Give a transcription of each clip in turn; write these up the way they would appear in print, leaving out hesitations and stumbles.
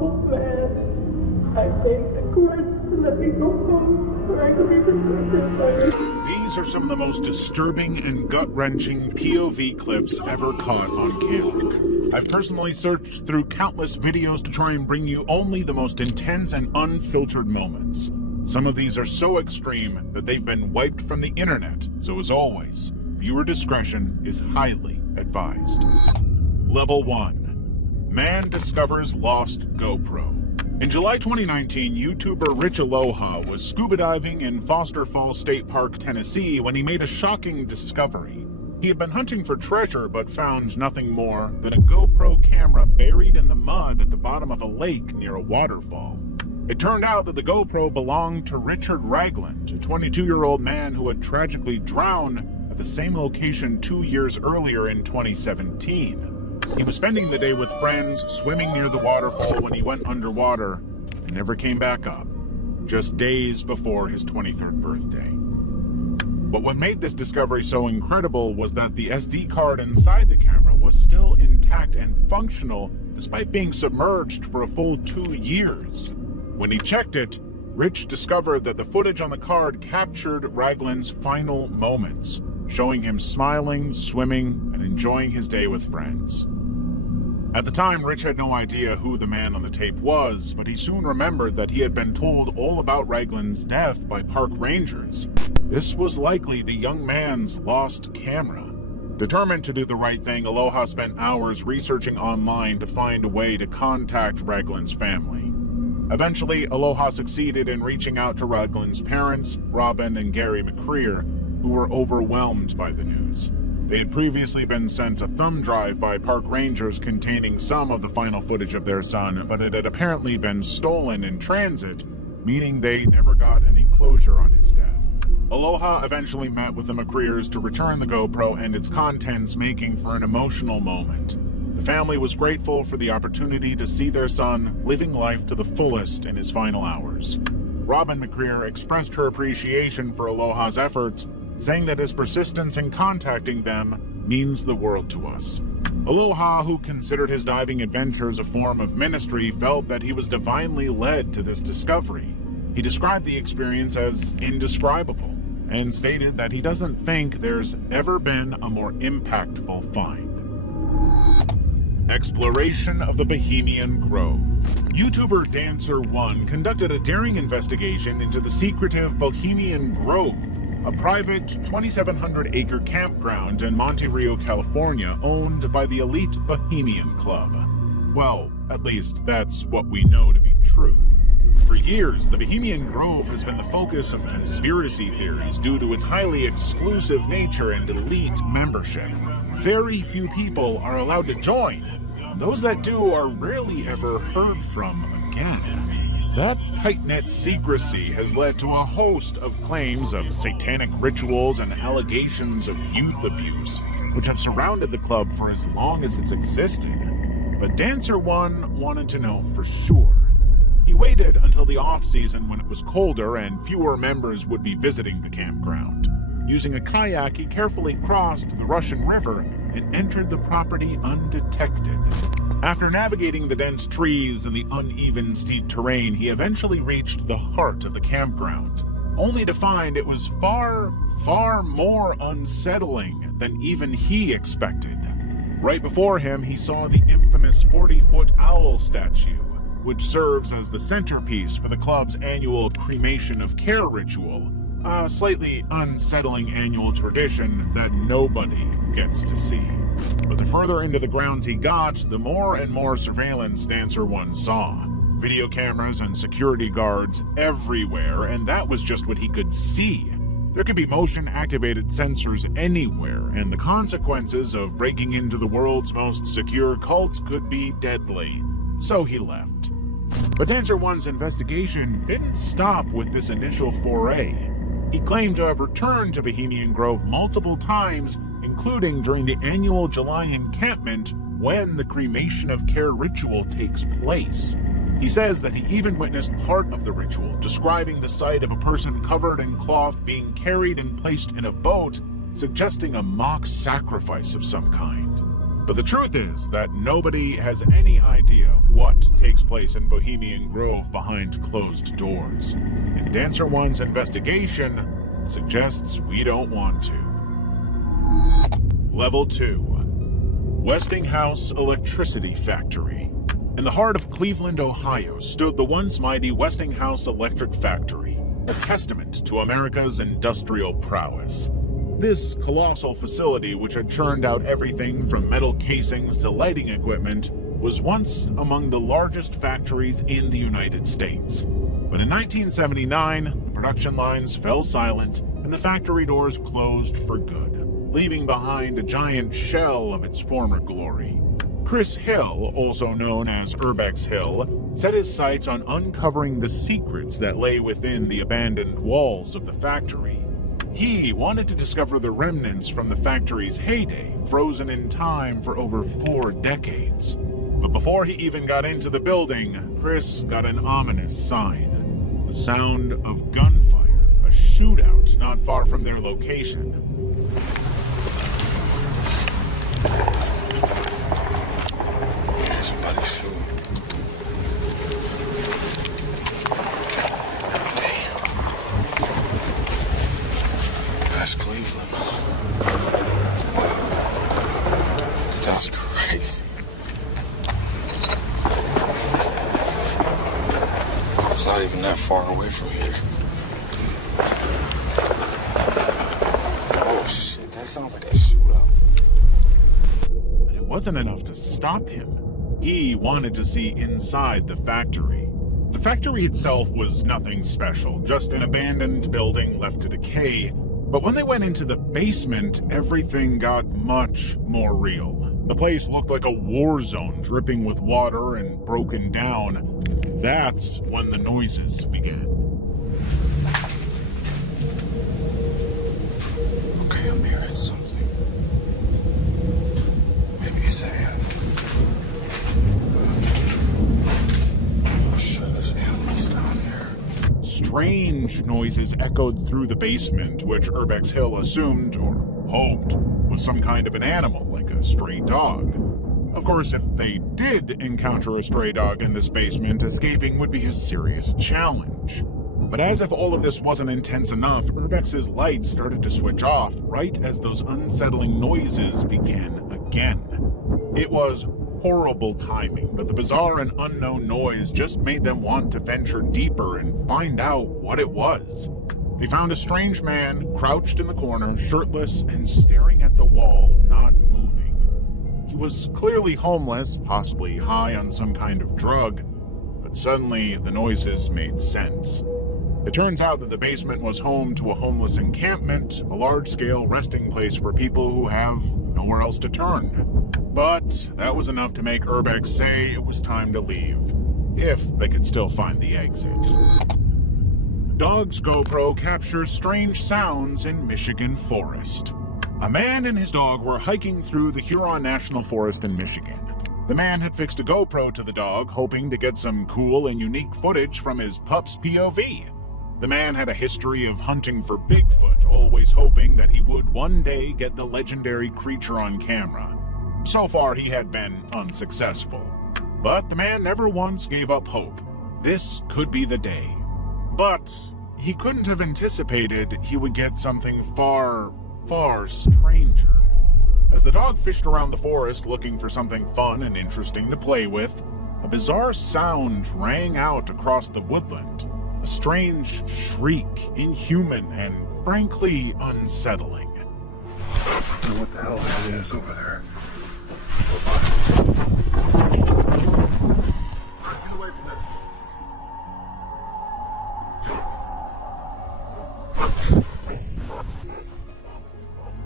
awful man. I beg the courts to let me go home where I can be protected by you. These are some of the most disturbing and gut-wrenching POV clips ever caught on camera. I've personally searched through countless videos to try and bring you only the most intense and unfiltered moments. Some of these are so extreme that they've been wiped from the internet, so as always, viewer discretion is highly advised. Level 1. Man discovers lost GoPro. In July 2019, YouTuber Rich Aloha was scuba diving in Foster Falls State Park, Tennessee, when he made a shocking discovery. He had been hunting for treasure but found nothing more than a GoPro camera buried in the mud at the bottom of a lake near a waterfall. It turned out that the GoPro belonged to Richard Ragland, a 22-year-old man who had tragically drowned at the same location 2 years earlier in 2017. He was spending the day with friends, swimming near the waterfall when he went underwater and never came back up, just days before his 23rd birthday. But what made this discovery so incredible was that the SD card inside the camera was still intact and functional despite being submerged for a full 2 years. When he checked it, Rich discovered that the footage on the card captured Ragland's final moments, showing him smiling, swimming, and enjoying his day with friends. At the time, Rich had no idea who the man on the tape was, but he soon remembered that he had been told all about Ragland's death by park rangers. This was likely the young man's lost camera. Determined to do the right thing, Aloha spent hours researching online to find a way to contact Ragland's family. Eventually, Aloha succeeded in reaching out to Ragland's parents, Robin and Gary McCreer, who were overwhelmed by the news. They had previously been sent a thumb drive by park rangers containing some of the final footage of their son, but it had apparently been stolen in transit, meaning they never got any closure on his death. Aloha eventually met with the McCreers to return the GoPro and its contents, making for an emotional moment. The family was grateful for the opportunity to see their son living life to the fullest in his final hours. Robin McCreer expressed her appreciation for Aloha's efforts, saying that his persistence in contacting them means the world to us. Aloha, who considered his diving adventures a form of ministry, felt that he was divinely led to this discovery. He described the experience as indescribable and stated that he doesn't think there's ever been a more impactful find. Exploration of the Bohemian Grove. YouTuber Dancer1 conducted a daring investigation into the secretive Bohemian Grove, a private 2,700-acre campground in Monte Rio, California, owned by the elite Bohemian Club. Well, at least that's what we know to be true. For years, the Bohemian Grove has been the focus of conspiracy theories due to its highly exclusive nature and elite membership. Very few people are allowed to join, and those that do are rarely ever heard from again. That tight-knit secrecy has led to a host of claims of satanic rituals and allegations of youth abuse, which have surrounded the club for as long as it's existed. But Dancer1 wanted to know for sure. He waited until the off-season when it was colder and fewer members would be visiting the campground. Using a kayak, he carefully crossed the Russian River and entered the property undetected. After navigating the dense trees and the uneven, steep terrain, he eventually reached the heart of the campground, only to find it was far, far more unsettling than even he expected. Right before him, he saw the infamous 40-foot owl statue, which serves as the centerpiece for the club's annual cremation of care ritual, a slightly unsettling annual tradition that nobody gets to see. But the further into the grounds he got, the more and more surveillance Dancer1 saw. Video cameras and security guards everywhere, and that was just what he could see. There could be motion-activated sensors anywhere, and the consequences of breaking into the world's most secure cult could be deadly. So he left. But Dancer1's investigation didn't stop with this initial foray. He claimed to have returned to Bohemian Grove multiple times, including during the annual July encampment when the cremation of care ritual takes place. He says that he even witnessed part of the ritual, describing the sight of a person covered in cloth being carried and placed in a boat, suggesting a mock sacrifice of some kind. But the truth is that nobody has any idea what takes place in Bohemian Grove behind closed doors, and Dancer One's investigation suggests we don't want to. Level 2. Westinghouse Electricity Factory. In the heart of Cleveland, Ohio, stood the once mighty Westinghouse Electric Factory, a testament to America's industrial prowess. This colossal facility, which had churned out everything from metal casings to lighting equipment, was once among the largest factories in the United States. But in 1979, the production lines fell silent and the factory doors closed for good, leaving behind a giant shell of its former glory. Chris Hill, also known as Urbex Hill, set his sights on uncovering the secrets that lay within the abandoned walls of the factory. He wanted to discover the remnants from the factory's heyday, frozen in time for over 4 decades. But before he even got into the building, Chris got an ominous sign. The sound of gunfire, a shootout not far from their location. Somebody shooting. Damn. That's Cleveland. That's crazy. It's not even that far away from here. Oh shit, that sounds like a shootout. But it wasn't enough to stop him. He wanted to see inside the factory. The factory itself was nothing special, just an abandoned building left to decay. But when they went into the basement, everything got much more real. The place looked like a war zone, dripping with water and broken down. That's when the noises began. Okay, I'm hearing something. Maybe it's an animal. I'm sure there's animals down here. Strange noises echoed through the basement, which Urbex Hill assumed, or hoped, was some kind of an animal, like a stray dog. Of course, if they did encounter a stray dog in this basement, escaping would be a serious challenge. But as if all of this wasn't intense enough, Urbex's light started to switch off right as those unsettling noises began again. It was horrible timing, but the bizarre and unknown noise just made them want to venture deeper and find out what it was. They found a strange man crouched in the corner, shirtless and staring at the wall, not moving. He was clearly homeless, possibly high on some kind of drug, but suddenly the noises made sense. It turns out that the basement was home to a homeless encampment, a large-scale resting place for people who have nowhere else to turn. But that was enough to make Urbex say it was time to leave, if they could still find the exit. Dog's GoPro captures strange sounds in Michigan forest. A man and his dog were hiking through the Huron National Forest in Michigan. The man had fixed a GoPro to the dog, hoping to get some cool and unique footage from his pup's POV. The man had a history of hunting for Bigfoot, always hoping that he would one day get the legendary creature on camera. So far, he had been unsuccessful. But the man never once gave up hope. This could be the day. But he couldn't have anticipated he would get something far, far stranger. As the dog fished around the forest looking for something fun and interesting to play with, a bizarre sound rang out across the woodland. A strange shriek, inhuman and frankly unsettling. I don't know what the hell that is over there. Get away from it.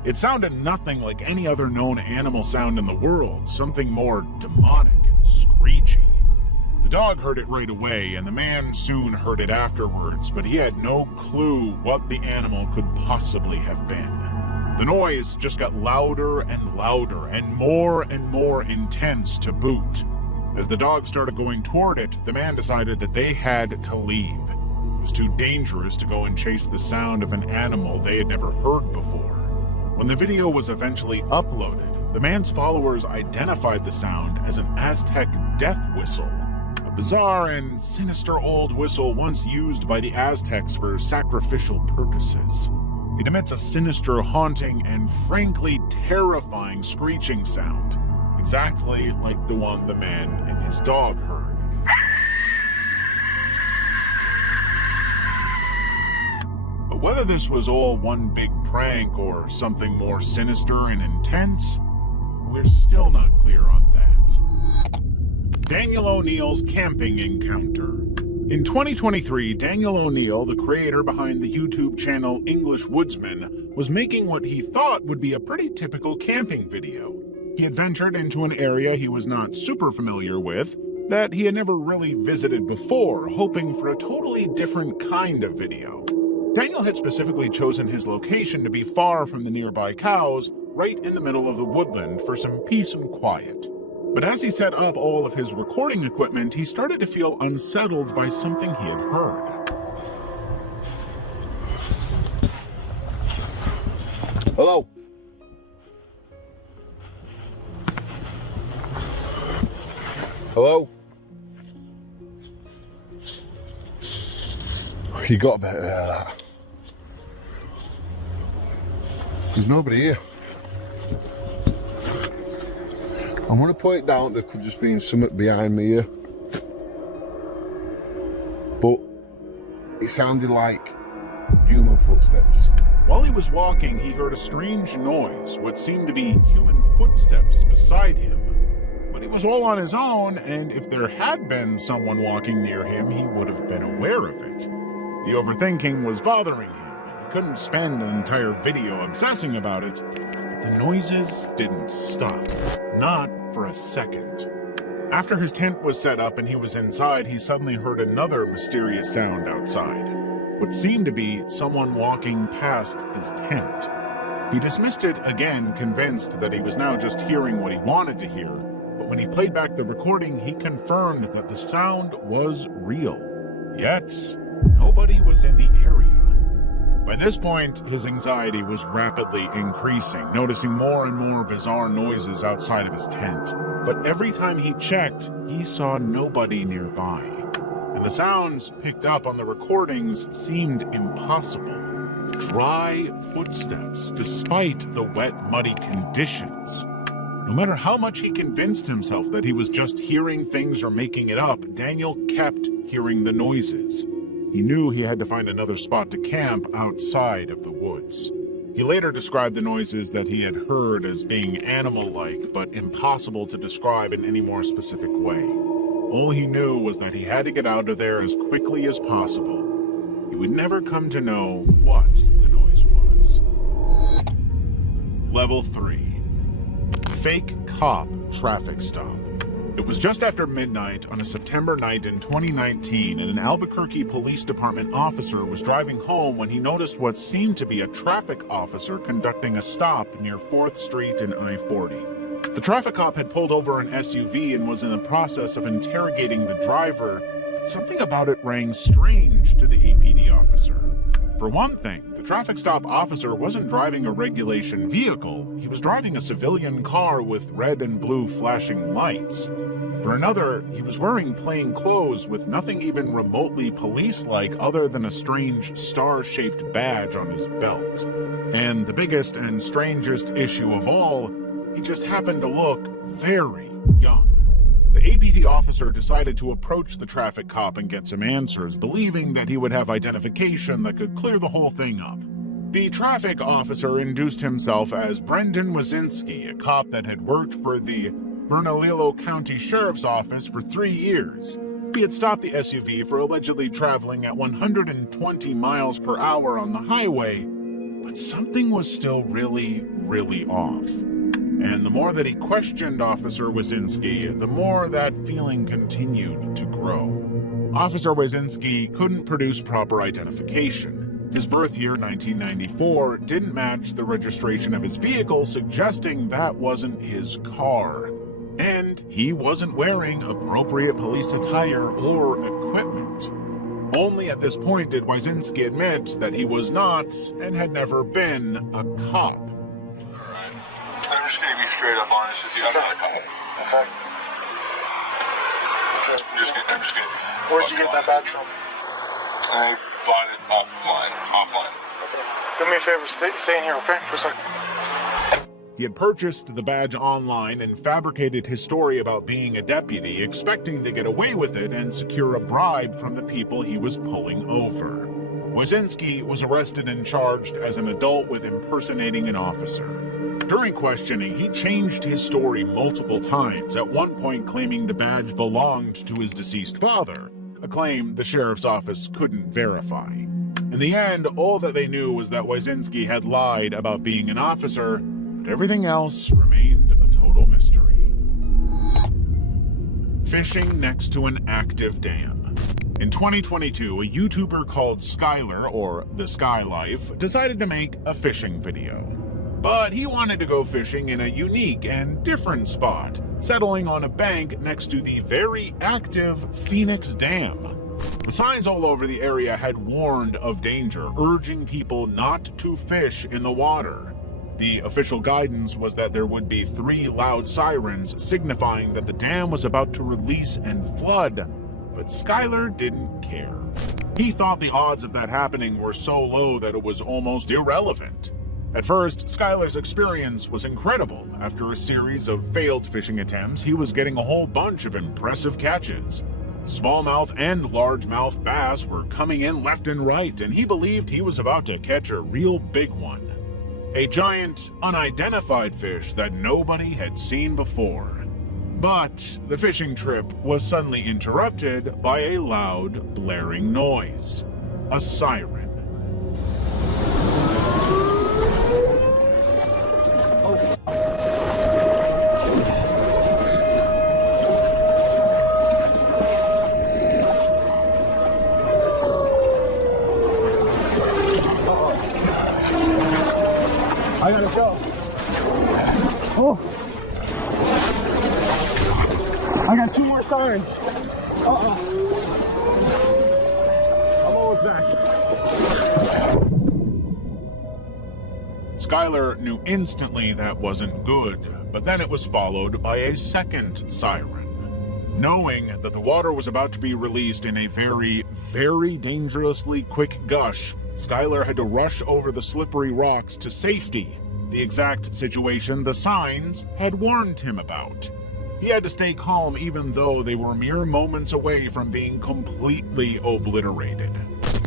It sounded nothing like any other known animal sound in the world, something more demonic and screechy. The dog heard it right away, and the man soon heard it afterwards, but he had no clue what the animal could possibly have been. The noise just got louder and louder, and more intense to boot. As the dog started going toward it, the man decided that they had to leave. It was too dangerous to go and chase the sound of an animal they had never heard before. When the video was eventually uploaded, the man's followers identified the sound as an Aztec death whistle, a bizarre and sinister old whistle once used by the Aztecs for sacrificial purposes. It emits a sinister, haunting, and frankly terrifying screeching sound, exactly like the one the man and his dog heard. But whether this was all one big prank or something more sinister and intense, we're still not clear on that. Daniel O'Neill's camping encounter. In 2023, Daniel O'Neill, the creator behind the YouTube channel English Woodsman, was making what he thought would be a pretty typical camping video. He had ventured into an area he was not super familiar with, that he had never really visited before, hoping for a totally different kind of video. Daniel had specifically chosen his location to be far from the nearby cows, right in the middle of the woodland for some peace and quiet. But as he set up all of his recording equipment, he started to feel unsettled by something he had heard. Hello? Hello? You got a bit of that. There's nobody here. I'm going to put it down, there could just be something behind me here. But it sounded like human footsteps. While he was walking, he heard a strange noise, what seemed to be human footsteps beside him. But he was all on his own, and if there had been someone walking near him, he would have been aware of it. The overthinking was bothering him. He couldn't spend an entire video obsessing about it, but the noises didn't stop. Not for a second. After his tent was set up and he was inside, he suddenly heard another mysterious sound outside. What seemed to be someone walking past his tent. He dismissed it again, convinced that he was now just hearing what he wanted to hear, but when he played back the recording, he confirmed that the sound was real. Yet, nobody was in the area. By this point, his anxiety was rapidly increasing, noticing more and more bizarre noises outside of his tent. But every time he checked, he saw nobody nearby. And the sounds picked up on the recordings seemed impossible. Dry footsteps, despite the wet, muddy conditions. No matter how much he convinced himself that he was just hearing things or making it up, Daniel kept hearing the noises. He knew he had to find another spot to camp outside of the woods. He later described the noises that he had heard as being animal-like, but impossible to describe in any more specific way. All he knew was that he had to get out of there as quickly as possible. He would never come to know what the noise was. Level 3. Fake cop traffic stop. It was just after midnight on a September night in 2019, and an Albuquerque Police Department officer was driving home when he noticed what seemed to be a traffic officer conducting a stop near 4th Street and I-40. The traffic cop had pulled over an SUV and was in the process of interrogating the driver, but something about it rang strange to the APD officer. For one thing, the traffic stop officer wasn't driving a regulation vehicle, he was driving a civilian car with red and blue flashing lights. For another, he was wearing plain clothes with nothing even remotely police-like other than a strange star-shaped badge on his belt. And the biggest and strangest issue of all, he just happened to look very young. The APD officer decided to approach the traffic cop and get some answers, believing that he would have identification that could clear the whole thing up. The traffic officer introduced himself as Brendan Wazinski, a cop that had worked for the Bernalillo County Sheriff's Office for 3 years. He had stopped the SUV for allegedly traveling at 120 miles per hour on the highway, but something was still really off. And the more that he questioned Officer Wazinski, the more that feeling continued to grow. Officer Wazinski couldn't produce proper identification. His birth year, 1994, didn't match the registration of his vehicle, suggesting that wasn't his car. And he wasn't wearing appropriate police attire or equipment. Only at this point did Wazinski admit that he was not, and had never been, a cop. I'm just going to be straight up honest with you. I'm not a cop. Okay. Okay. I'm just getting. Where'd you get that badge from? I bought it offline. Okay. Do me a favor, stay in here, okay? For a second. He had purchased the badge online and fabricated his story about being a deputy, expecting to get away with it and secure a bribe from the people he was pulling over. Wazinski was arrested and charged as an adult with impersonating an officer. During questioning, he changed his story multiple times, at one point claiming the badge belonged to his deceased father, a claim the sheriff's office couldn't verify. In the end, all that they knew was that Wazinski had lied about being an officer, but everything else remained a total mystery. Fishing next to an active dam. In 2022, a YouTuber called Skylar, or The Sky Life, decided to make a fishing video. But he wanted to go fishing in a unique and different spot, settling on a bank next to the very active Phoenix Dam. The signs all over the area had warned of danger, urging people not to fish in the water. The official guidance was that there would be 3 loud sirens signifying that the dam was about to release and flood, but Skylar didn't care. He thought the odds of that happening were so low that it was almost irrelevant. At first, Skylar's experience was incredible. After a series of failed fishing attempts, he was getting a whole bunch of impressive catches. Smallmouth and largemouth bass were coming in left and right, and he believed he was about to catch a real big one. A giant, unidentified fish that nobody had seen before. But the fishing trip was suddenly interrupted by a loud, blaring noise. A siren. I gotta go. Oh. I got 2 more sirens. I'm almost back. Skylar knew instantly that wasn't good, but then it was followed by a second siren. Knowing that the water was about to be released in a very, very dangerously quick gush, Skylar had to rush over the slippery rocks to safety, the exact situation the signs had warned him about. He had to stay calm even though they were mere moments away from being completely obliterated.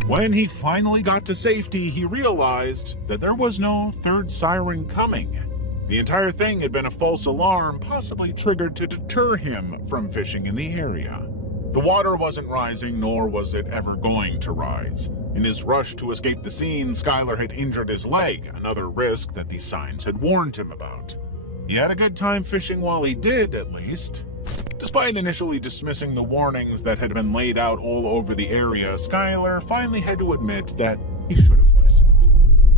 When he finally got to safety, he realized that there was no third siren coming. The entire thing had been a false alarm, possibly triggered to deter him from fishing in the area. The water wasn't rising, nor was it ever going to rise. In his rush to escape the scene, Skylar had injured his leg, another risk that the signs had warned him about. He had a good time fishing while he did, at least. Despite initially dismissing the warnings that had been laid out all over the area, Skylar finally had to admit that he should have listened.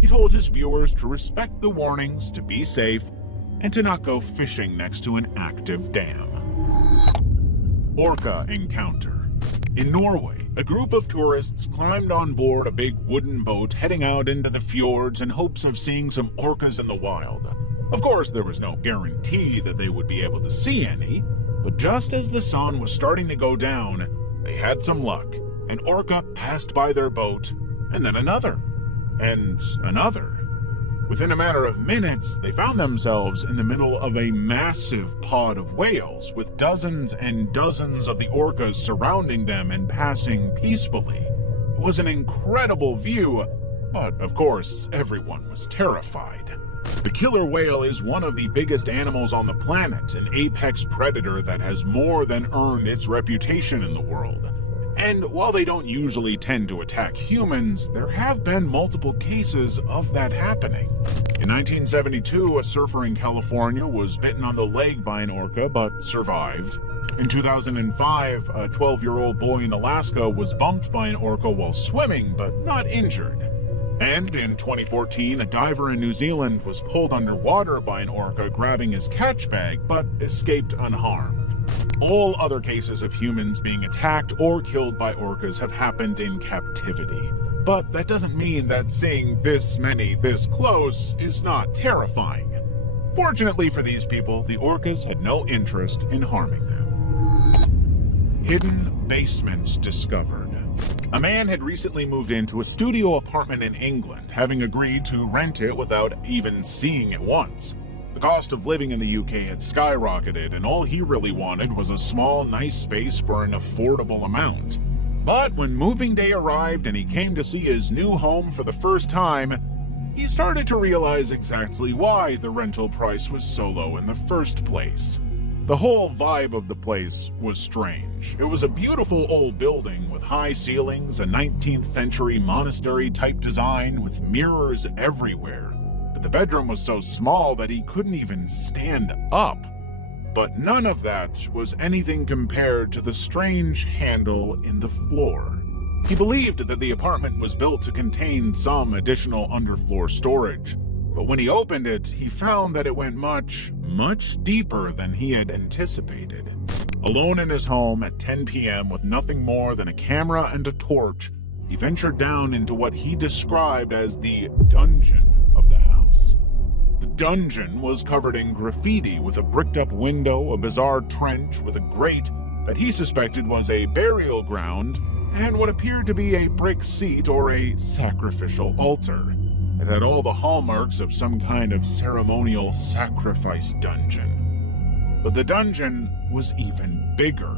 He told his viewers to respect the warnings, to be safe, and to not go fishing next to an active dam. Orca encounter. In Norway, a group of tourists climbed on board a big wooden boat heading out into the fjords in hopes of seeing some orcas in the wild. Of course, there was no guarantee that they would be able to see any, but just as the sun was starting to go down, they had some luck. An orca passed by their boat, and then another, and another. Within a matter of minutes, they found themselves in the middle of a massive pod of whales with dozens and dozens of the orcas surrounding them and passing peacefully. It was an incredible view, but of course, everyone was terrified. The killer whale is one of the biggest animals on the planet, an apex predator that has more than earned its reputation in the world. And while they don't usually tend to attack humans, there have been multiple cases of that happening. In 1972, a surfer in California was bitten on the leg by an orca but survived. In 2005, a 12-year-old boy in Alaska was bumped by an orca while swimming but not injured. And in 2014, a diver in New Zealand was pulled underwater by an orca grabbing his catch bag but escaped unharmed. All other cases of humans being attacked or killed by orcas have happened in captivity. But that doesn't mean that seeing this many this close is not terrifying. Fortunately for these people, the orcas had no interest in harming them. Hidden basement discovered. A man had recently moved into a studio apartment in England, having agreed to rent it without even seeing it once. The cost of living in the UK had skyrocketed, and all he really wanted was a small, nice space for an affordable amount. But when moving day arrived and he came to see his new home for the first time, he started to realize exactly why the rental price was so low in the first place. The whole vibe of the place was strange. It was a beautiful old building with high ceilings, a 19th century monastery-type design with mirrors everywhere. But the bedroom was so small that he couldn't even stand up. But none of that was anything compared to the strange handle in the floor. He believed that the apartment was built to contain some additional underfloor storage. But when he opened it, he found that it went much deeper than he had anticipated. Alone in his home at 10 p.m. with nothing more than a camera and a torch, he ventured down into what he described as the dungeon of the house. The dungeon was covered in graffiti with a bricked-up window, a bizarre trench with a grate that he suspected was a burial ground, and what appeared to be a brick seat or a sacrificial altar. It had all the hallmarks of some kind of ceremonial sacrifice dungeon. But the dungeon was even bigger.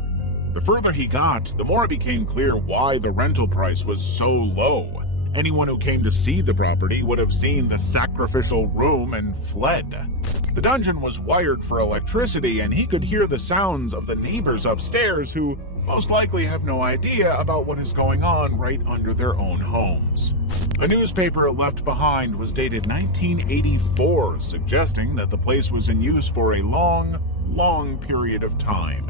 The further he got, the more it became clear why the rental price was so low. Anyone who came to see the property would have seen the sacrificial room and fled. The dungeon was wired for electricity, and he could hear the sounds of the neighbors upstairs who most likely have no idea about what is going on right under their own homes. A newspaper left behind was dated 1984, suggesting that the place was in use for a long period of time.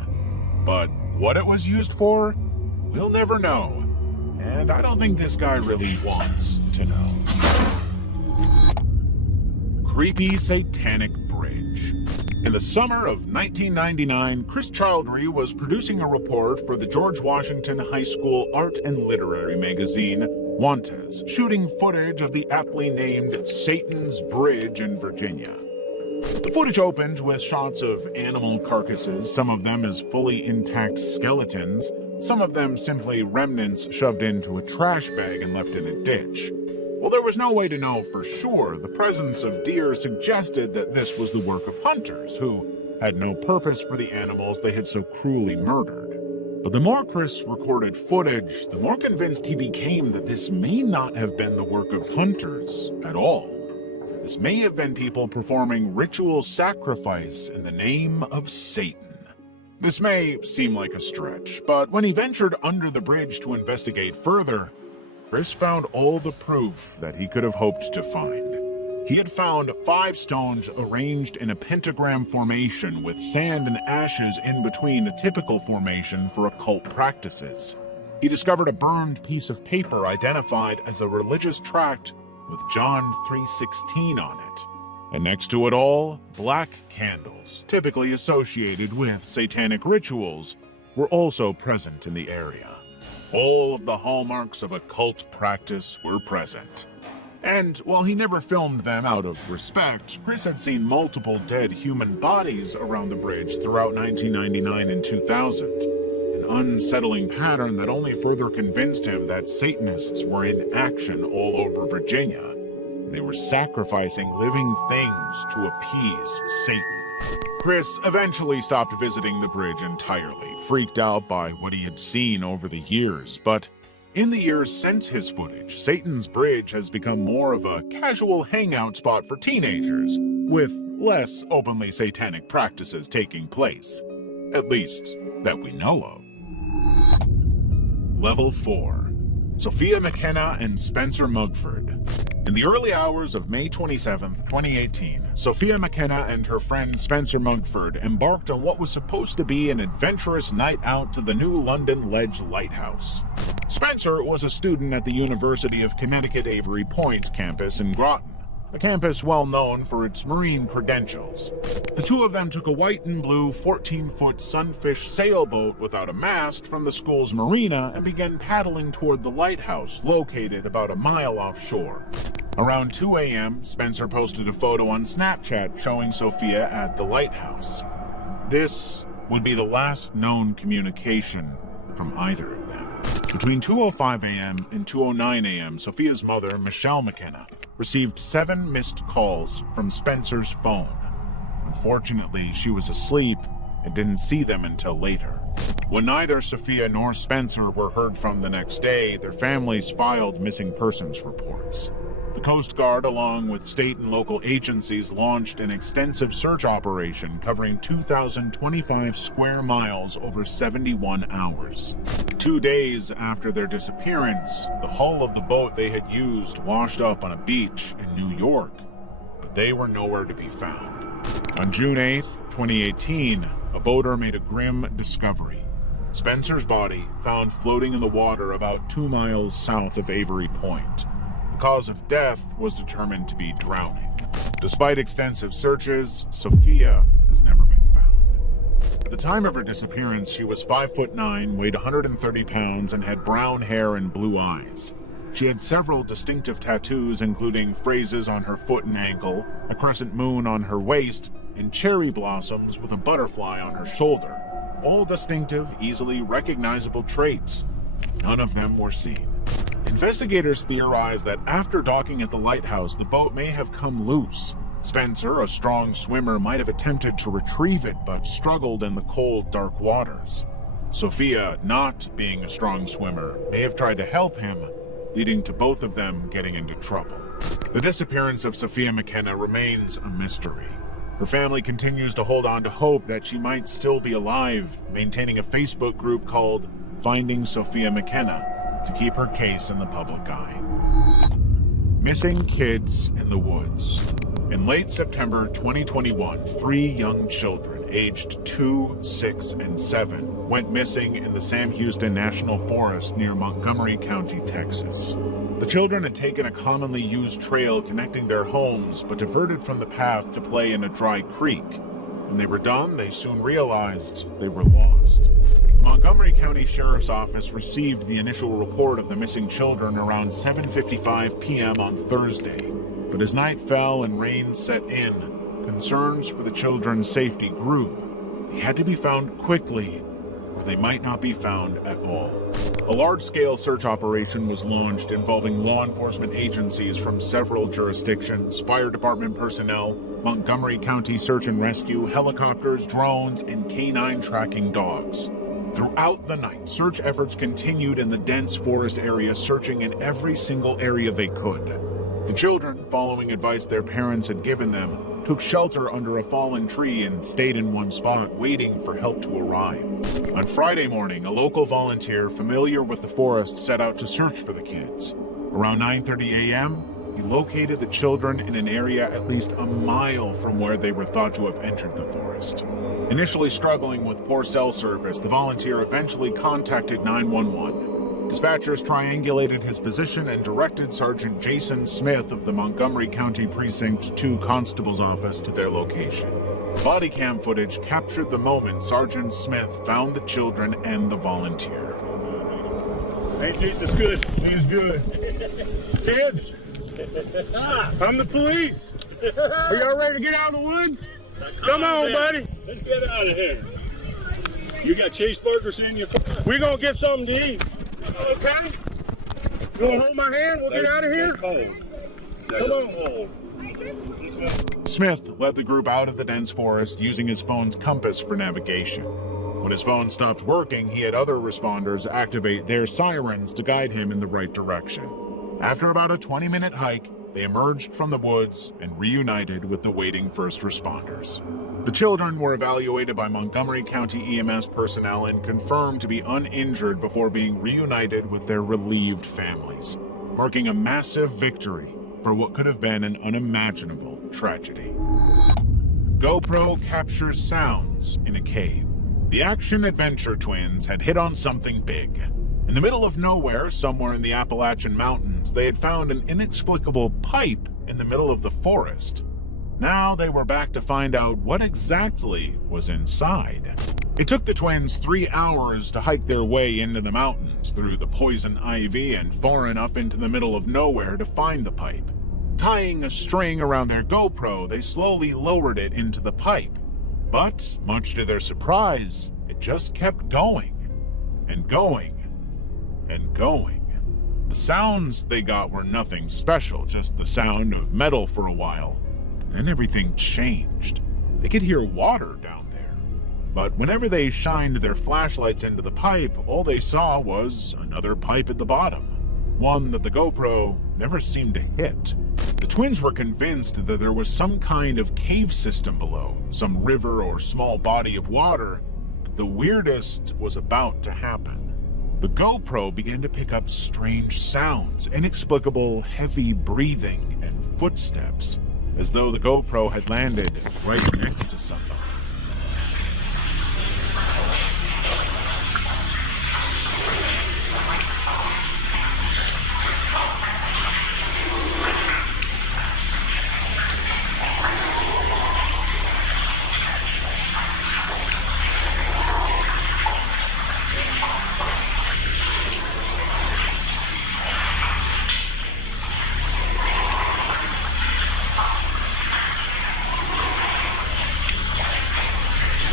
But what it was used for, we'll never know. And I don't think this guy really wants to know. Creepy satanic bridge. In the summer of 1999, Chris Childrey was producing a report for the George Washington High School art and literary magazine, Wantes, shooting footage of the aptly named Satan's Bridge in Virginia. The footage opened with shots of animal carcasses, some of them as fully intact skeletons, some of them simply remnants shoved into a trash bag and left in a ditch. While there was no way to know for sure, the presence of deer suggested that this was the work of hunters who had no purpose for the animals they had so cruelly murdered. But the more Chris recorded footage, the more convinced he became that this may not have been the work of hunters at all. This may have been people performing ritual sacrifice in the name of Satan. This may seem like a stretch, but when he ventured under the bridge to investigate further, Chris found all the proof that he could have hoped to find. He had found 5 stones arranged in a pentagram formation with sand and ashes in between, a typical formation for occult practices. He discovered a burned piece of paper identified as a religious tract with John 3:16 on it. And next to it all, black candles, typically associated with satanic rituals, were also present in the area. All of the hallmarks of occult practice were present. And while he never filmed them out of respect, Chris had seen multiple dead human bodies around the bridge throughout 1999 and 2000. An unsettling pattern that only further convinced him that Satanists were in action all over Virginia. They were sacrificing living things to appease Satan. Chris eventually stopped visiting the bridge entirely, freaked out by what he had seen over the years, but in the years since his footage, Satan's Bridge has become more of a casual hangout spot for teenagers, with less openly satanic practices taking place. At least, that we know of. Level 4. Sophia McKenna and Spencer Mugford. In the early hours of May 27, 2018, Sophia McKenna and her friend Spencer Mugford embarked on what was supposed to be an adventurous night out to the new London Ledge Lighthouse. Spencer was a student at the University of Connecticut Avery Point campus in Groton, a campus well known for its marine credentials. The two of them took a white and blue 14-foot sunfish sailboat without a mast from the school's marina and began paddling toward the lighthouse, located about a mile offshore. Around 2 a.m., Spencer posted a photo on Snapchat showing Sophia at the lighthouse. This would be the last known communication from either of them. Between 2:05 a.m. and 2:09 a.m., Sophia's mother, Michelle McKenna, received 7 missed calls from Spencer's phone. Unfortunately, she was asleep and didn't see them until later. When neither Sophia nor Spencer were heard from the next day, their families filed missing persons reports. The Coast Guard, along with state and local agencies, launched an extensive search operation covering 2,025 square miles over 71 hours. 2 days after their disappearance, the hull of the boat they had used washed up on a beach in New York, but they were nowhere to be found. On June 8, 2018, a boater made a grim discovery. Spencer's body found floating in the water about 2 miles south of Avery Point. The cause of death was determined to be drowning. Despite extensive searches, Sophia has never been found. At the time of her disappearance, she was 5'9", weighed 130 pounds, and had brown hair and blue eyes. She had several distinctive tattoos, including phrases on her foot and ankle, a crescent moon on her waist, and cherry blossoms with a butterfly on her shoulder. All distinctive, easily recognizable traits. None of them were seen. Investigators theorize that after docking at the lighthouse, the boat may have come loose. Spencer, a strong swimmer, might have attempted to retrieve it, but struggled in the cold, dark waters. Sophia, not being a strong swimmer, may have tried to help him, leading to both of them getting into trouble. The disappearance of Sophia McKenna remains a mystery. Her family continues to hold on to hope that she might still be alive, maintaining a Facebook group called Finding Sophia McKenna to keep her case in the public eye. Missing kids in the woods. In late September 2021, 3 young children aged 2, 6, and 7 went missing in the Sam Houston National Forest near Montgomery County, Texas. The children had taken a commonly used trail connecting their homes, but diverted from the path to play in a dry creek. When they were done, they soon realized they were lost. The Montgomery County Sheriff's Office received the initial report of the missing children around 7:55 p.m. on Thursday. But as night fell and rain set in, concerns for the children's safety grew. They had to be found quickly, or they might not be found at all. A large-scale search operation was launched involving law enforcement agencies from several jurisdictions, fire department personnel, Montgomery County Search and Rescue, helicopters, drones, and canine tracking dogs. Throughout the night, search efforts continued in the dense forest area, searching in every single area they could. The children, following advice their parents had given them, took shelter under a fallen tree and stayed in one spot, waiting for help to arrive. On Friday morning, a local volunteer familiar with the forest set out to search for the kids. Around 9:30 a.m., he located the children in an area at least a mile from where they were thought to have entered the forest. Initially struggling with poor cell service, the volunteer eventually contacted 911. Dispatchers triangulated his position and directed Sergeant Jason Smith of the Montgomery County Precinct 2 Constable's Office to their location. Body cam footage captured the moment Sergeant Smith found the children and the volunteer. Hey, Jason's good. He's good. Kids, I'm the police. Are y'all ready to get out of the woods? Come on, buddy. Let's get out of here. You got cheeseburgers in your car? We're going to get something to eat. Okay? You want to hold my hand? We'll get out of here? Come on. Smith led the group out of the dense forest using his phone's compass for navigation. When his phone stopped working, he had other responders activate their sirens to guide him in the right direction. After about a 20-minute hike, they emerged from the woods and reunited with the waiting first responders. The children were evaluated by Montgomery County EMS personnel and confirmed to be uninjured before being reunited with their relieved families, marking a massive victory for what could have been an unimaginable tragedy. GoPro captures sounds in a cave. The action-adventure twins had hit on something big. In the middle of nowhere, somewhere in the Appalachian Mountains, they had found an inexplicable pipe in the middle of the forest. Now they were back to find out what exactly was inside. It took the twins 3 hours to hike their way into the mountains through the poison ivy and far enough into the middle of nowhere to find the pipe. Tying a string around their GoPro, they slowly lowered it into the pipe. But, much to their surprise, it just kept going. and going and going. The sounds they got were nothing special, just the sound of metal for a while. Then everything changed. They could hear water down there. But whenever they shined their flashlights into the pipe, all they saw was another pipe at the bottom. One that the GoPro never seemed to hit. The twins were convinced that there was some kind of cave system below, some river or small body of water. But the weirdest was about to happen. The GoPro began to pick up strange sounds, inexplicable heavy breathing and footsteps, as though the GoPro had landed right next to somebody.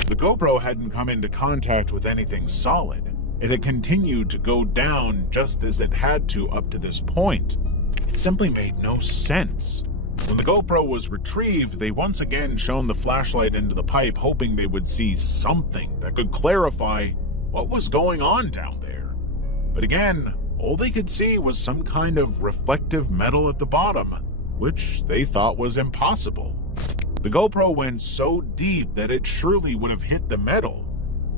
The GoPro hadn't come into contact with anything solid. It had continued to go down just as it had to up to this point. It simply made no sense. When the GoPro was retrieved, they once again shone the flashlight into the pipe, hoping they would see something that could clarify what was going on down there. But again, all they could see was some kind of reflective metal at the bottom, which they thought was impossible. The GoPro went so deep that it surely would have hit the metal.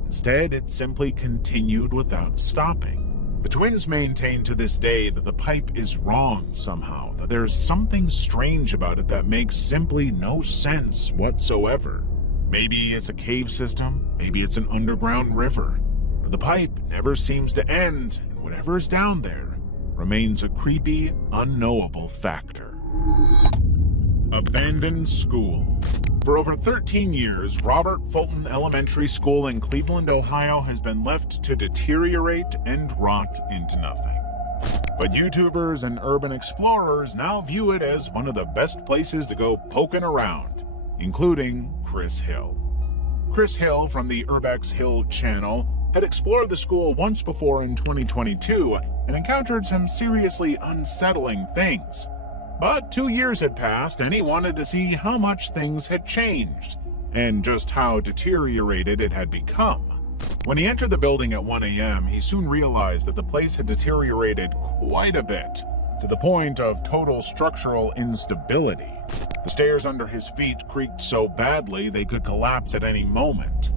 Instead, it simply continued without stopping. The twins maintain to this day that the pipe is wrong somehow, that there's something strange about it that makes simply no sense whatsoever. Maybe it's a cave system, maybe it's an underground river, but the pipe never seems to end, and whatever is down there remains a creepy, unknowable factor. Abandoned school. For over 13 years, Robert Fulton Elementary School in Cleveland, Ohio has been left to deteriorate and rot into nothing. But YouTubers and urban explorers now view it as one of the best places to go poking around, including Chris Hill. Chris Hill from the Urbex Hill channel had explored the school once before in 2022 and encountered some seriously unsettling things. But 2 years had passed, and he wanted to see how much things had changed, and just how deteriorated it had become. When he entered the building at 1 a.m., he soon realized that the place had deteriorated quite a bit, to the point of total structural instability. The stairs under his feet creaked so badly they could collapse at any moment.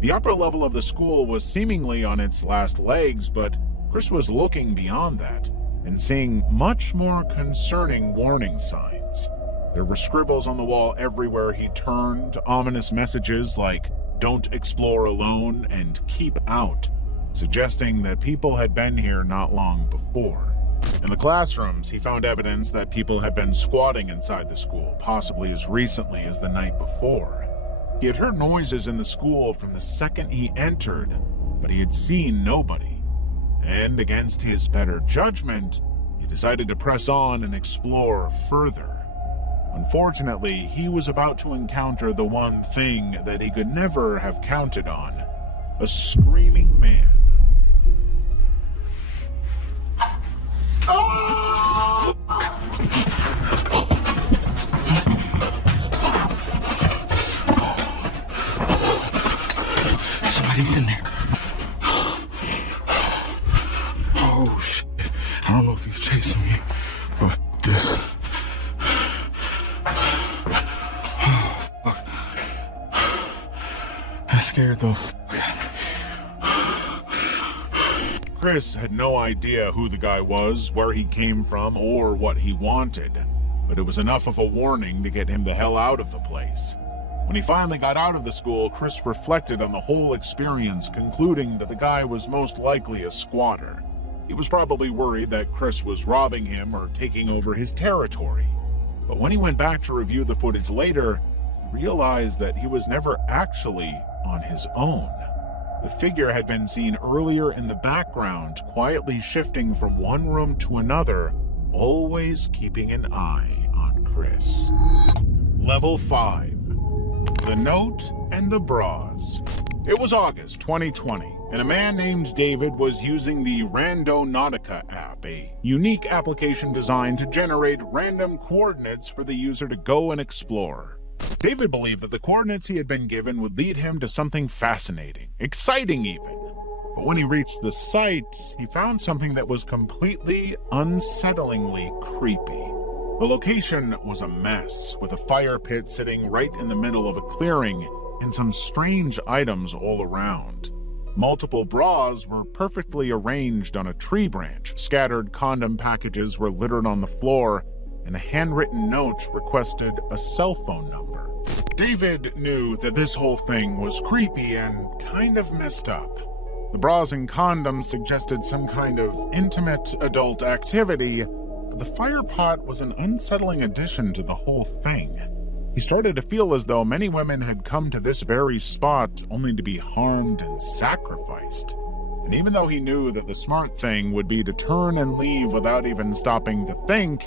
The upper level of the school was seemingly on its last legs, but Chris was looking beyond that and seeing much more concerning warning signs. There were scribbles on the wall everywhere he turned, ominous messages like "Don't explore alone" and "Keep out," suggesting that people had been here not long before. In the classrooms, he found evidence that people had been squatting inside the school, possibly as recently as the night before. He had heard noises in the school from the second he entered, but he had seen nobody. And against his better judgment, he decided to press on and explore further. Unfortunately, he was about to encounter the one thing that he could never have counted on: a screaming man. Somebody's in there. Oh, shit. I don't know if he's chasing me, but this. Oh, fuck. I'm scared, though. Chris had no idea who the guy was, where he came from, or what he wanted, but it was enough of a warning to get him the hell out of the place. When he finally got out of the school, Chris reflected on the whole experience, concluding that the guy was most likely a squatter. He was probably worried that Chris was robbing him or taking over his territory. But when he went back to review the footage later, he realized that he was never actually on his own. The figure had been seen earlier in the background, quietly shifting from one room to another, always keeping an eye on Chris. Level 5. The Note and the Bras. It was August 2020, and a man named David was using the Randonautica app, a unique application designed to generate random coordinates for the user to go and explore. David believed that the coordinates he had been given would lead him to something fascinating, exciting even. But when he reached the site, he found something that was completely unsettlingly creepy. The location was a mess, with a fire pit sitting right in the middle of a clearing and some strange items all around. Multiple bras were perfectly arranged on a tree branch, scattered condom packages were littered on the floor, and a handwritten note requested a cell phone number. David knew that this whole thing was creepy and kind of messed up. The bras and condoms suggested some kind of intimate adult activity, but the fire pot was an unsettling addition to the whole thing. He started to feel as though many women had come to this very spot only to be harmed and sacrificed. And even though he knew that the smart thing would be to turn and leave without even stopping to think,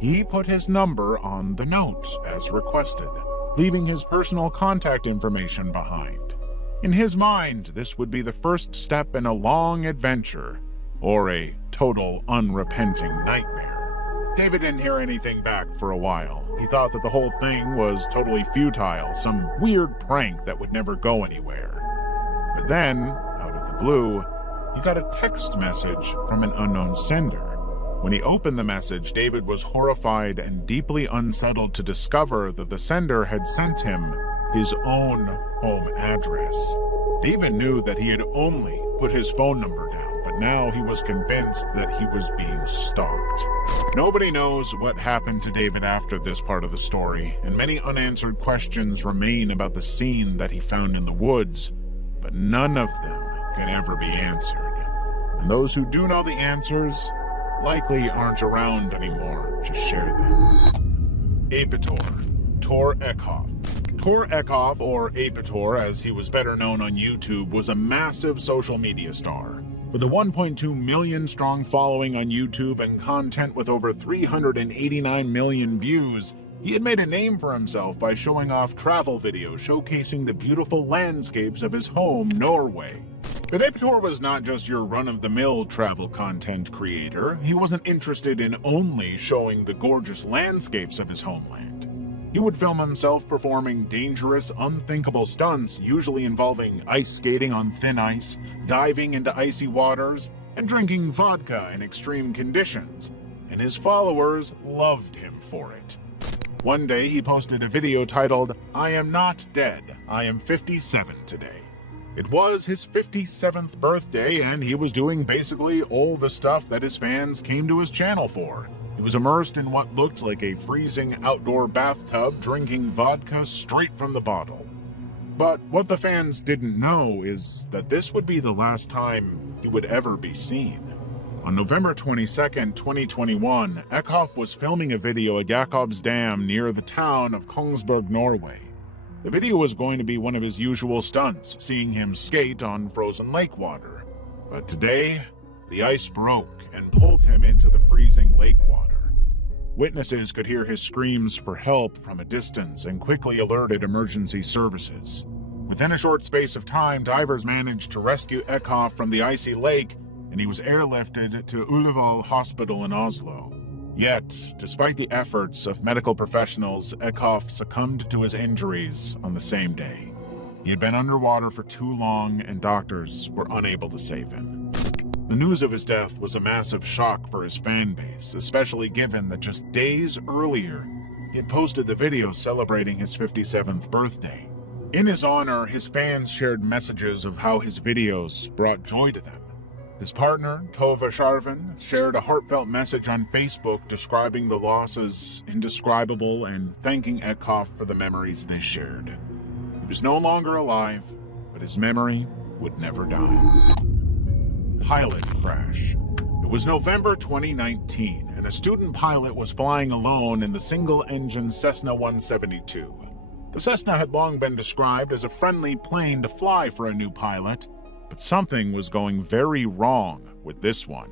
he put his number on the note as requested, leaving his personal contact information behind. In his mind, this would be the first step in a long adventure, or a total unrepenting nightmare. David didn't hear anything back for a while. He thought that the whole thing was totally futile, some weird prank that would never go anywhere. But then, out of the blue, he got a text message from an unknown sender. When he opened the message, David was horrified and deeply unsettled to discover that the sender had sent him his own home address. David knew that he had only put his phone number down, but now he was convinced that he was being stalked. Nobody knows what happened to David after this part of the story, and many unanswered questions remain about the scene that he found in the woods, but none of them can ever be answered. And those who do know the answers likely aren't around anymore to share them. Abyssal, Tor Eckhoff. Tor Eckhoff, or Abyssal as he was better known on YouTube, was a massive social media star. With a 1.2 million strong following on YouTube and content with over 389 million views, he had made a name for himself by showing off travel videos showcasing the beautiful landscapes of his home, Norway. But Abyssal was not just your run-of-the-mill travel content creator. He wasn't interested in only showing the gorgeous landscapes of his homeland. He would film himself performing dangerous, unthinkable stunts, usually involving ice skating on thin ice, diving into icy waters, and drinking vodka in extreme conditions, and his followers loved him for it. One day he posted a video titled, "I am not dead, I am 57 today." It was his 57th birthday, and he was doing basically all the stuff that his fans came to his channel for. He was immersed in what looked like a freezing outdoor bathtub, drinking vodka straight from the bottle. But what the fans didn't know is that this would be the last time he would ever be seen. On November 22nd, 2021, Eckhoff was filming a video at Jakobs Dam near the town of Kongsberg, Norway. The video was going to be one of his usual stunts, seeing him skate on frozen lake water. But today, the ice broke and pulled him into the freezing lake water. Witnesses could hear his screams for help from a distance and quickly alerted emergency services. Within a short space of time, divers managed to rescue Eckhoff from the icy lake, and he was airlifted to Ullevål Hospital in Oslo. Yet, despite the efforts of medical professionals, Eckhoff succumbed to his injuries on the same day. He had been underwater for too long, and doctors were unable to save him. The news of his death was a massive shock for his fan base, especially given that just days earlier, he had posted the video celebrating his 57th birthday. In his honor, his fans shared messages of how his videos brought joy to them. His partner, Tove Sharvin, shared a heartfelt message on Facebook describing the loss as indescribable and thanking Eckhoff for the memories they shared. He was no longer alive, but his memory would never die. Pilot crash. It was November 2019, and a student pilot was flying alone in the single-engine Cessna 172. The Cessna had long been described as a friendly plane to fly for a new pilot, but something was going very wrong with this one.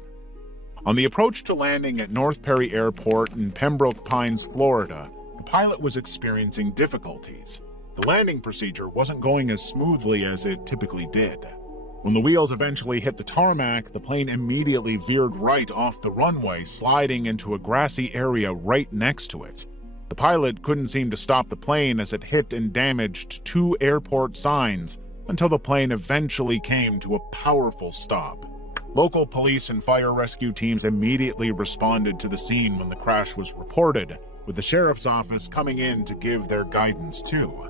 On the approach to landing at North Perry Airport in Pembroke Pines, Florida, the pilot was experiencing difficulties. The landing procedure wasn't going as smoothly as it typically did. When the wheels eventually hit the tarmac, the plane immediately veered right off the runway, sliding into a grassy area right next to it. The pilot couldn't seem to stop the plane as it hit and damaged 2 airport signs until the plane eventually came to a powerful stop. Local police and fire rescue teams immediately responded to the scene when the crash was reported, with the sheriff's office coming in to give their guidance too.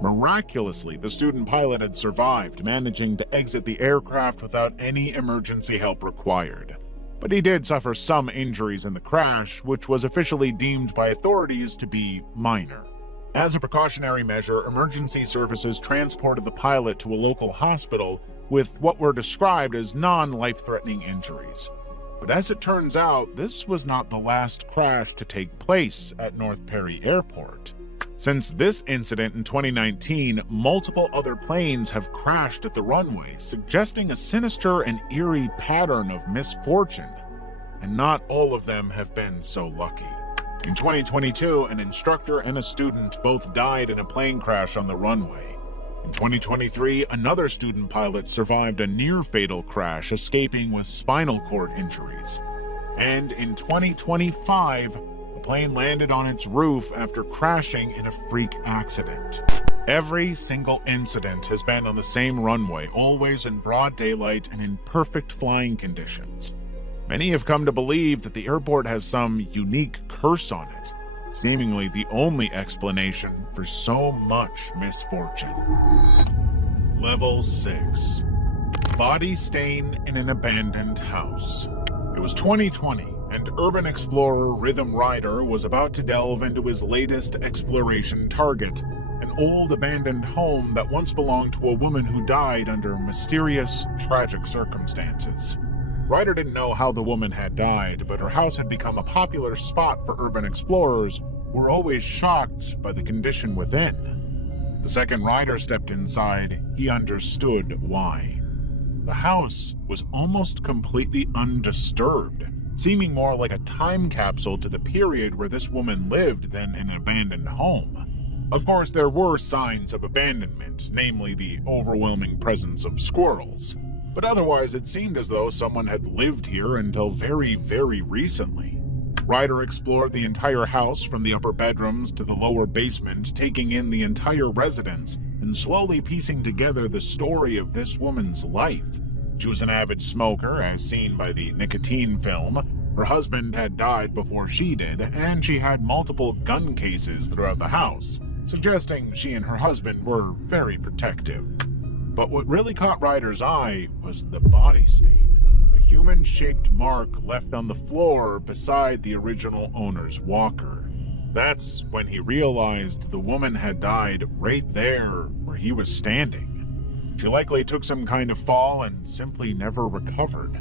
Miraculously, the student pilot had survived, managing to exit the aircraft without any emergency help required. But he did suffer some injuries in the crash, which was officially deemed by authorities to be minor. As a precautionary measure, emergency services transported the pilot to a local hospital with what were described as non-life-threatening injuries. But as it turns out, this was not the last crash to take place at North Perry Airport. Since this incident in 2019, multiple other planes have crashed at the runway, suggesting a sinister and eerie pattern of misfortune, and not all of them have been so lucky. In 2022, an instructor and a student both died in a plane crash on the runway. In 2023, another student pilot survived a near-fatal crash, escaping with spinal cord injuries. And in 2025, the plane landed on its roof after crashing in a freak accident. Every single incident has been on the same runway, always in broad daylight and in perfect flying conditions. Many have come to believe that the airport has some unique curse on it, seemingly the only explanation for so much misfortune. Level 6. Body stain in an abandoned house. It was 2020, and urban explorer Rhythm Rider was about to delve into his latest exploration target, an old abandoned home that once belonged to a woman who died under mysterious, tragic circumstances. Ryder didn't know how the woman had died, but her house had become a popular spot for urban explorers who were always shocked by the condition within. The second Ryder stepped inside, he understood why. The house was almost completely undisturbed, seeming more like a time capsule to the period where this woman lived than an abandoned home. Of course, there were signs of abandonment, namely the overwhelming presence of squirrels. But otherwise, it seemed as though someone had lived here until very, very recently. Ryder explored the entire house from the upper bedrooms to the lower basement, taking in the entire residence and slowly piecing together the story of this woman's life. She was an avid smoker, as seen by the nicotine film. Her husband had died before she did, and she had multiple gun cases throughout the house, suggesting she and her husband were very protective. But what really caught Ryder's eye was the body stain, a human-shaped mark left on the floor beside the original owner's walker. That's when he realized the woman had died right there where he was standing. She likely took some kind of fall and simply never recovered.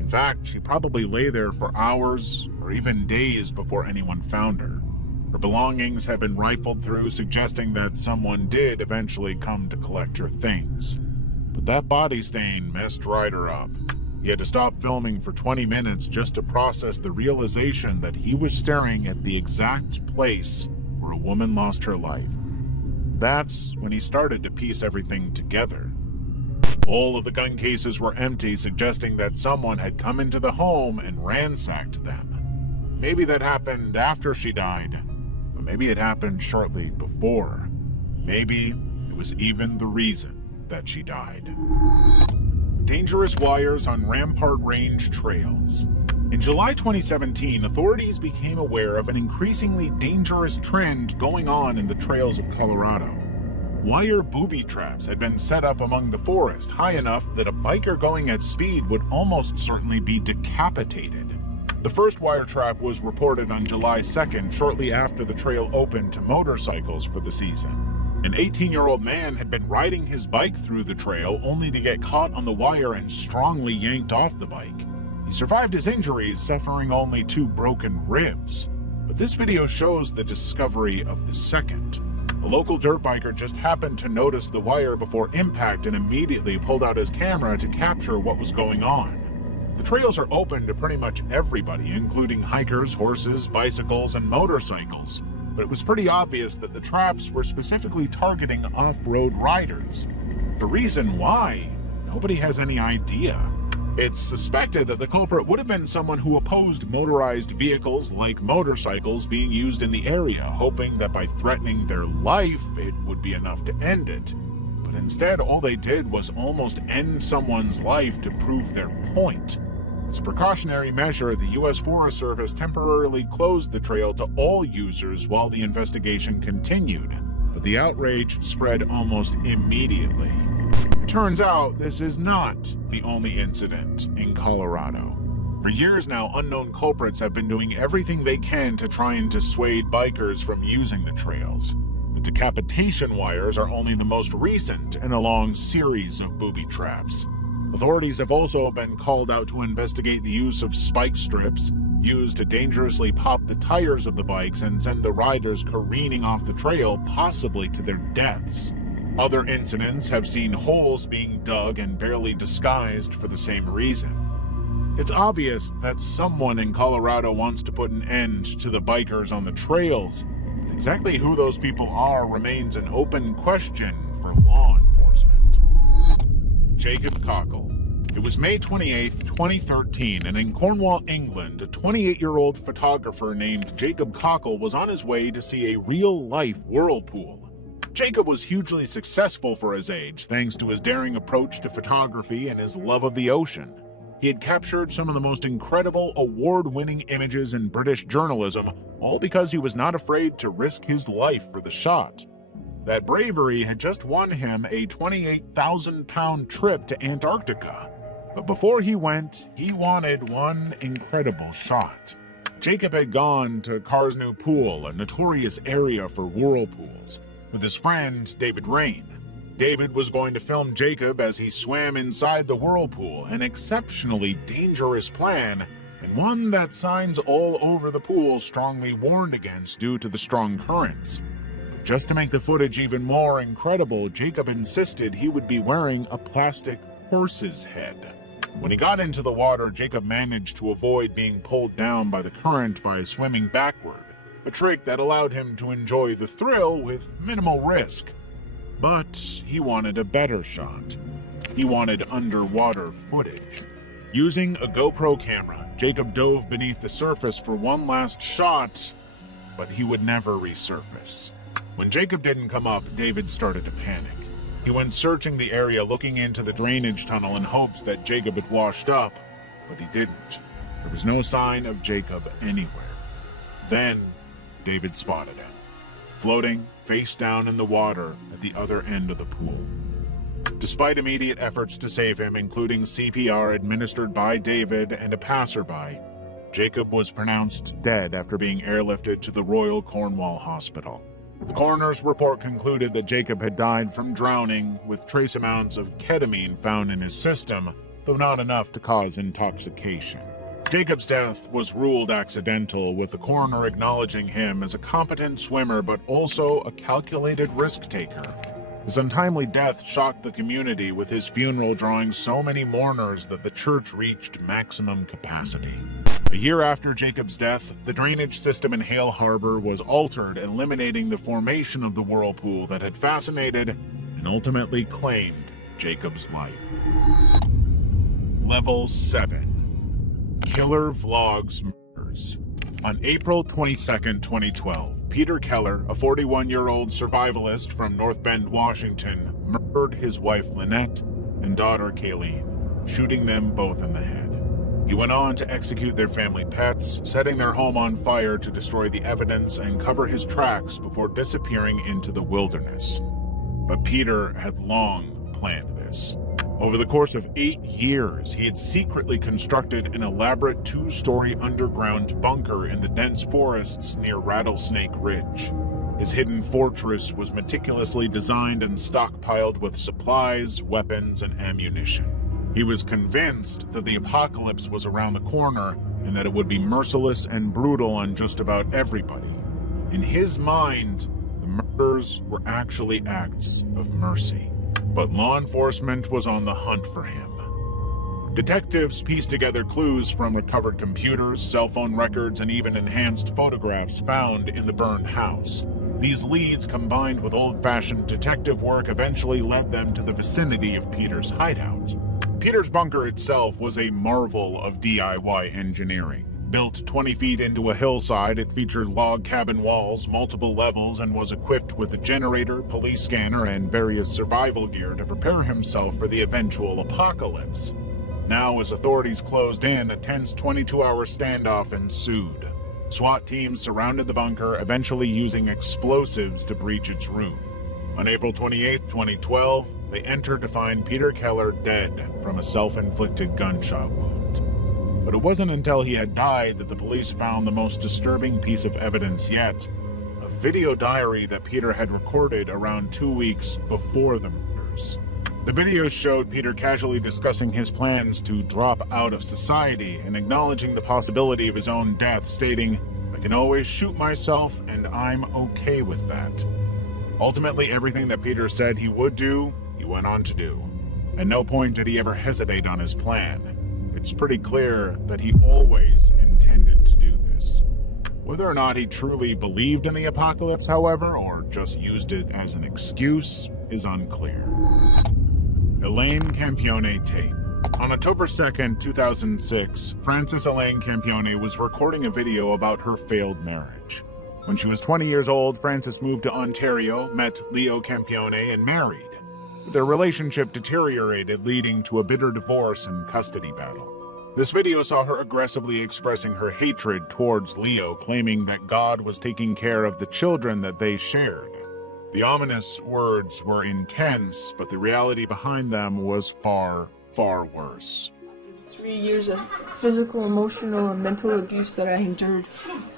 In fact, she probably lay there for hours or even days before anyone found her. Her belongings had been rifled through, suggesting that someone did eventually come to collect her things. But that body stain messed Ryder up. He had to stop filming for 20 minutes just to process the realization that he was staring at the exact place where a woman lost her life. That's when he started to piece everything together. All of the gun cases were empty, suggesting that someone had come into the home and ransacked them. Maybe that happened after she died, but maybe it happened shortly before. Maybe it was even the reason that she died. Dangerous wires on Rampart Range trails. In July 2017, authorities became aware of an increasingly dangerous trend going on in the trails of Colorado. Wire booby traps had been set up among the forest high enough that a biker going at speed would almost certainly be decapitated. The first wire trap was reported on July 2nd, shortly after the trail opened to motorcycles for the season. An 18-year-old man had been riding his bike through the trail only to get caught on the wire and strongly yanked off the bike. He survived his injuries, suffering only 2 broken ribs. But this video shows the discovery of the second. A local dirt biker just happened to notice the wire before impact and immediately pulled out his camera to capture what was going on. The trails are open to pretty much everybody, including hikers, horses, bicycles, and motorcycles. but it was pretty obvious that the traps were specifically targeting off-road riders. The reason why, nobody has any idea. It's suspected that the culprit would have been someone who opposed motorized vehicles like motorcycles being used in the area, hoping that by threatening their life, it would be enough to end it. But instead, all they did was almost end someone's life to prove their point. As a precautionary measure, the U.S. Forest Service temporarily closed the trail to all users while the investigation continued, but the outrage spread almost immediately. It turns out this is not the only incident in Colorado. For years now, unknown culprits have been doing everything they can to try and dissuade bikers from using the trails. The decapitation wires are only the most recent in a long series of booby traps. Authorities have also been called out to investigate the use of spike strips used to dangerously pop the tires of the bikes and send the riders careening off the trail, possibly to their deaths. Other incidents have seen holes being dug and barely disguised for the same reason. It's obvious that someone in Colorado wants to put an end to the bikers on the trails, but exactly who those people are remains an open question for law enforcement. Jacob Cockle. It was May 28, 2013, and in Cornwall, England, a 28-year-old photographer named Jacob Cockle was on his way to see a real-life whirlpool. Jacob was hugely successful for his age, thanks to his daring approach to photography and his love of the ocean. He had captured some of the most incredible, award-winning images in British journalism, all because he was not afraid to risk his life for the shot. That bravery had just won him a 28,000-pound trip to Antarctica. But before he went, he wanted one incredible shot. Jacob had gone to Carsnew Pool, a notorious area for whirlpools, with his friend David Rain. David was going to film Jacob as he swam inside the whirlpool, an exceptionally dangerous plan, and one that signs all over the pool strongly warned against due to the strong currents. But just to make the footage even more incredible, Jacob insisted he would be wearing a plastic horse's head. When he got into the water, Jacob managed to avoid being pulled down by the current by swimming backward, a trick that allowed him to enjoy the thrill with minimal risk. But he wanted a better shot. He wanted underwater footage. Using a GoPro camera, Jacob dove beneath the surface for one last shot, but he would never resurface. When Jacob didn't come up, David started to panic. He went searching the area, looking into the drainage tunnel in hopes that Jacob had washed up, but he didn't. There was no sign of Jacob anywhere. Then, David spotted him, floating face down in the water at the other end of the pool. Despite immediate efforts to save him, including CPR administered by David and a passerby, Jacob was pronounced dead after being airlifted to the Royal Cornwall Hospital. The coroner's report concluded that Jacob had died from drowning, with trace amounts of ketamine found in his system, though not enough to cause intoxication. Jacob's death was ruled accidental, with the coroner acknowledging him as a competent swimmer but also a calculated risk-taker. His untimely death shocked the community, with his funeral drawing so many mourners that the church reached maximum capacity. A year after Jacob's death, the drainage system in Hale Harbor was altered, eliminating the formation of the whirlpool that had fascinated and ultimately claimed Jacob's life. Level 7. Killer Vlogs Murders. On April 22, 2012, Peter Keller, a 41-year-old survivalist from North Bend, Washington, murdered his wife Lynette and daughter Kayleen, shooting them both in the head. He went on to execute their family pets, setting their home on fire to destroy the evidence and cover his tracks before disappearing into the wilderness. But Peter had long planned this. Over the course of 8 years, he had secretly constructed an elaborate 2-story underground bunker in the dense forests near Rattlesnake Ridge. His hidden fortress was meticulously designed and stockpiled with supplies, weapons, and ammunition. He was convinced that the apocalypse was around the corner and that it would be merciless and brutal on just about everybody. In his mind, the murders were actually acts of mercy. But law enforcement was on the hunt for him. Detectives pieced together clues from recovered computers, cell phone records, and even enhanced photographs found in the burned house. These leads, combined with old-fashioned detective work, eventually led them to the vicinity of Peter's hideout. Peter's bunker itself was a marvel of DIY engineering. Built 20 feet into a hillside, it featured log cabin walls, multiple levels, and was equipped with a generator, police scanner, and various survival gear to prepare himself for the eventual apocalypse. Now, as authorities closed in, a tense 22-hour standoff ensued. SWAT teams surrounded the bunker, eventually using explosives to breach its roof. On April 28, 2012, they entered to find Peter Keller dead from a self-inflicted gunshot wound. But it wasn't until he had died that the police found the most disturbing piece of evidence yet, a video diary that Peter had recorded around 2 weeks before the murders. The video showed Peter casually discussing his plans to drop out of society and acknowledging the possibility of his own death, stating, "I can always shoot myself, and I'm okay with that." Ultimately, everything that Peter said he would do, he went on to do. At no point did he ever hesitate on his plan. It's pretty clear that he always intended to do this. Whether or not he truly believed in the apocalypse, however, or just used it as an excuse, is unclear. Elaine Campione tape. On October 2nd, 2006, Frances Elaine Campione was recording a video about her failed marriage. When she was 20 years old, Frances moved to Ontario, met Leo Campione, and married. Their relationship deteriorated, leading to a bitter divorce and custody battle. This video saw her aggressively expressing her hatred towards Leo, claiming that God was taking care of the children that they shared. The ominous words were intense, but the reality behind them was far, far worse. 3 years of physical, emotional, and mental abuse that I endured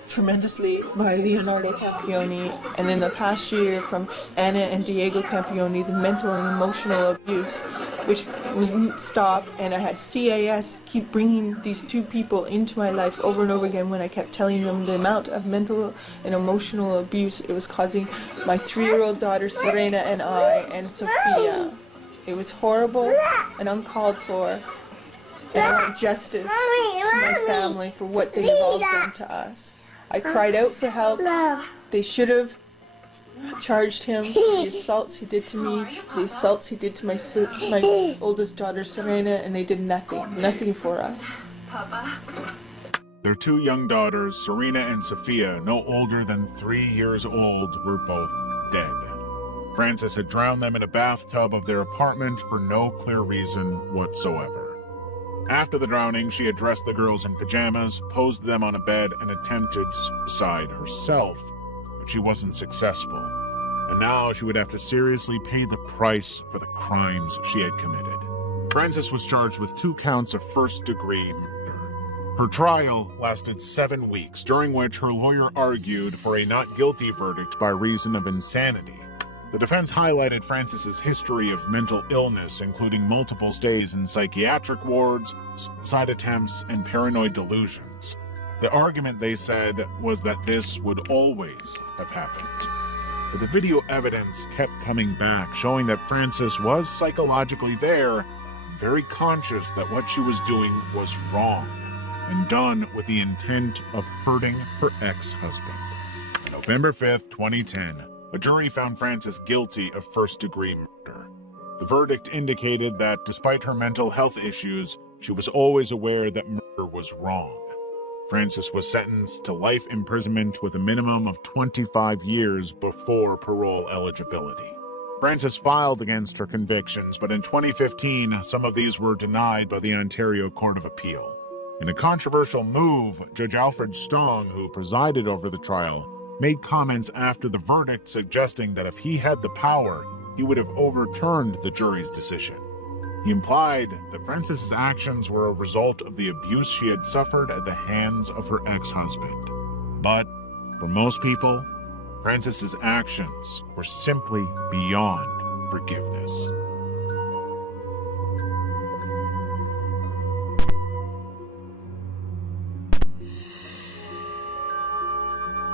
tremendously by Leonardo Campione, and in the past year from Anna and Diego Campione, the mental and emotional abuse, which wouldn't stop, and I had CAS keep bringing these two people into my life over and over again when I kept telling them the amount of mental and emotional abuse it was causing my 3-year-old daughter Serena and I and Sophia. It was horrible and uncalled for, and I want justice to my family for what they have all done to us. I cried out for help. They should have charged him for the assaults he did to me, the assaults he did to my oldest daughter Serena, and they did nothing for us. Their 2 young daughters, Serena and Sophia, no older than 3 years old, were both dead. Frances had drowned them in a bathtub of their apartment for no clear reason whatsoever. After the drowning, she had dressed the girls in pajamas, posed them on a bed, and attempted suicide herself, but she wasn't successful. And now she would have to seriously pay the price for the crimes she had committed. Frances was charged with 2 counts of first-degree murder. Her trial lasted 7 weeks, during which her lawyer argued for a not guilty verdict by reason of insanity. The defense highlighted Frances's history of mental illness, including multiple stays in psychiatric wards, suicide attempts, and paranoid delusions. The argument, they said, was that this would always have happened. But the video evidence kept coming back, showing that Frances was psychologically there, very conscious that what she was doing was wrong, and done with the intent of hurting her ex-husband. November 5th, 2010. A jury found Frances guilty of first-degree murder. The verdict indicated that despite her mental health issues, she was always aware that murder was wrong. Frances was sentenced to life imprisonment with a minimum of 25 years before parole eligibility. Frances filed against her convictions, but in 2015, some of these were denied by the Ontario Court of Appeal. In a controversial move, Judge Alfred Stong, who presided over the trial, made comments after the verdict suggesting that if he had the power, he would have overturned the jury's decision. He implied that Frances's actions were a result of the abuse she had suffered at the hands of her ex-husband. But for most people, Frances's actions were simply beyond forgiveness.